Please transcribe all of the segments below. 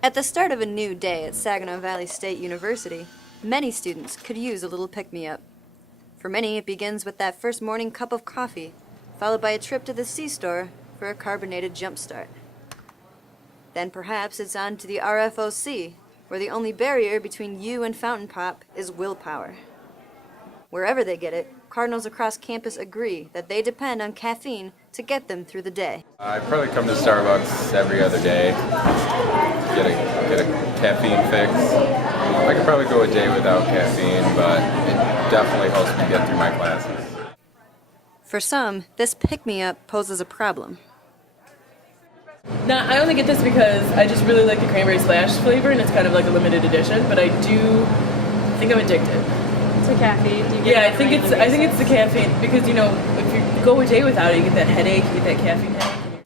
At the start of a new day at Saginaw Valley State University, many students could use a little pick-me-up. For many, it begins with that first morning cup of coffee, followed by a trip to the C-store for a carbonated jumpstart. Then perhaps it's on to the RFOC, where the only barrier between you and fountain pop is willpower. Wherever they get it, Cardinals across campus agree that they depend on caffeine to get them through the day. I probably come to Starbucks every other day, get a caffeine fix. I could probably go a day without caffeine, but it definitely helps me get through my classes. For some, this pick-me-up poses a problem. Now, I only get this because I just really like the cranberry slash flavor, and it's kind of like a limited edition, but I do think I'm addicted. To caffeine? Yeah, I think it's the caffeine, because, you know, if you go a day without it, you get that headache, you get that caffeine headache.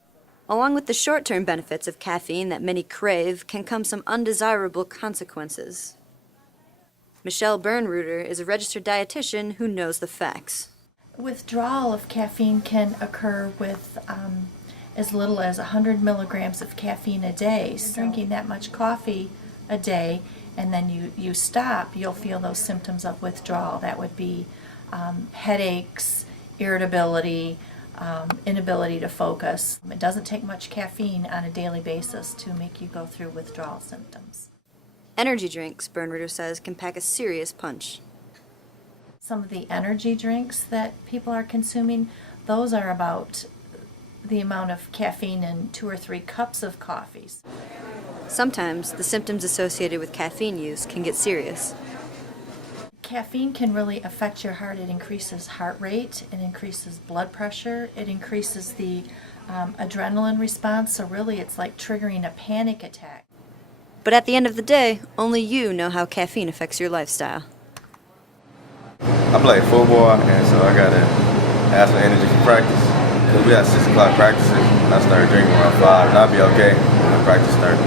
Along with the short-term benefits of caffeine that many crave can come some undesirable consequences. Michele Bernreuter is a registered dietitian who knows the facts. Withdrawal of caffeine can occur with as little as 100 milligrams of caffeine a day. So drinking that much coffee a day and then you stop, you'll feel those symptoms of withdrawal. That would be headaches, irritability, inability to focus. It doesn't take much caffeine on a daily basis to make you go through withdrawal symptoms. Energy drinks, Bernreuter says, can pack a serious punch. Some of the energy drinks that people are consuming, those are about the amount of caffeine in 2 or 3 cups of coffees. Sometimes the symptoms associated with caffeine use can get serious. Caffeine can really affect your heart. It increases heart rate, it increases blood pressure, it increases the adrenaline response, so really it's like triggering a panic attack. But at the end of the day, only you know how caffeine affects your lifestyle. I play football, and so I gotta have some energy for practice. Because we have 6 o'clock practices, and I start drinking around 5, and I'll be okay when the practice starts.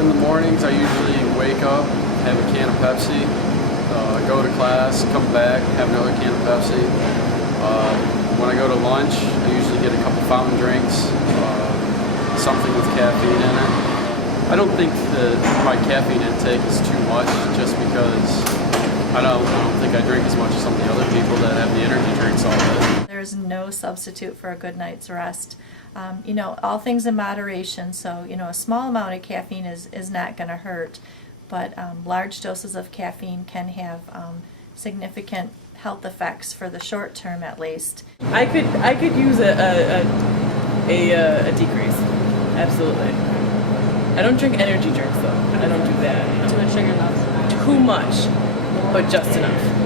In the mornings, I usually wake up, have a can of Pepsi, go to class, come back, have another can of Pepsi. When I go to lunch, I usually get a couple fountain drinks, something with caffeine in it. I don't think that my caffeine intake is too much, just because I don't think I drink as much as some of the other people that have the energy drinks all day. There's no substitute for a good night's rest. You know, all things in moderation, so, you know, a small amount of caffeine is not going to hurt, but large doses of caffeine can have significant health effects for the short term at least. I could use a decrease, absolutely. I don't drink energy drinks though. I don't do that. Too much sugar loss. Too much, but just enough.